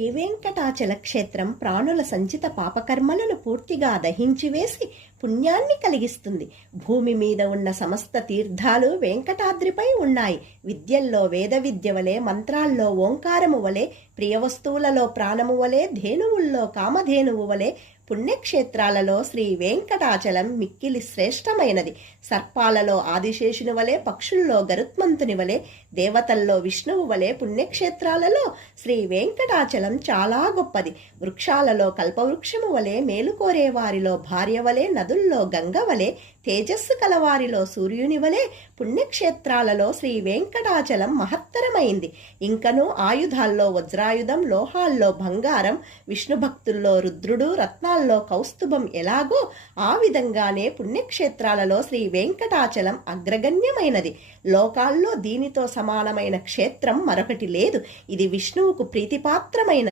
శ్రీ వెంకటాచల క్షేత్రం ప్రాణుల సంచిత పాపకర్మలను పూర్తిగా దహించివేసి పుణ్యాన్ని కలిగిస్తుంది. భూమి మీద ఉన్న సమస్త తీర్థాలు వెంకటాద్రిపై ఉన్నాయి. విద్యల్లో వేద విద్య వలె మంత్రాల్లో ఓంకారము వలె ప్రియ వస్తువులలో ప్రాణము వలె ధేనువుల్లో కామధేనువు వలె పుణ్యక్షేత్రాలలో శ్రీ వెంకటాచలం మిక్కిలి శ్రేష్టమైనది. సర్పాలలో ఆదిశేషుని వలె పక్షుల్లో గరుత్మంతుని వలె దేవతల్లో విష్ణువు వలె పుణ్యక్షేత్రాలలో శ్రీ వెంకటాచలం చాలా గొప్పది. వృక్షాలలో కల్పవృక్షము వలె మేలుకోరే వారిలో భార్య వలె నదుల్లో గంగ వలె తేజస్సు కలవారిలో సూర్యుని వలె పుణ్యక్షేత్రాలలో శ్రీ వెంకటాచలం మహత్తరమైంది. ఇంకను ఆయుధాల్లో వజ్రాయుధం లోహాల్లో బంగారం విష్ణు భక్తుల్లో రుద్రుడు రత్నాల్లో కౌస్తుభం ఎలాగో ఆ విధంగానే పుణ్యక్షేత్రాలలో శ్రీ వెంకటాచలం అగ్రగణ్యమైనది. లోకాల్లో దీనితో సమానమైన క్షేత్రం మరొకటి లేదు. ఇది విష్ణువుకు ప్రీతిపాత్రమైన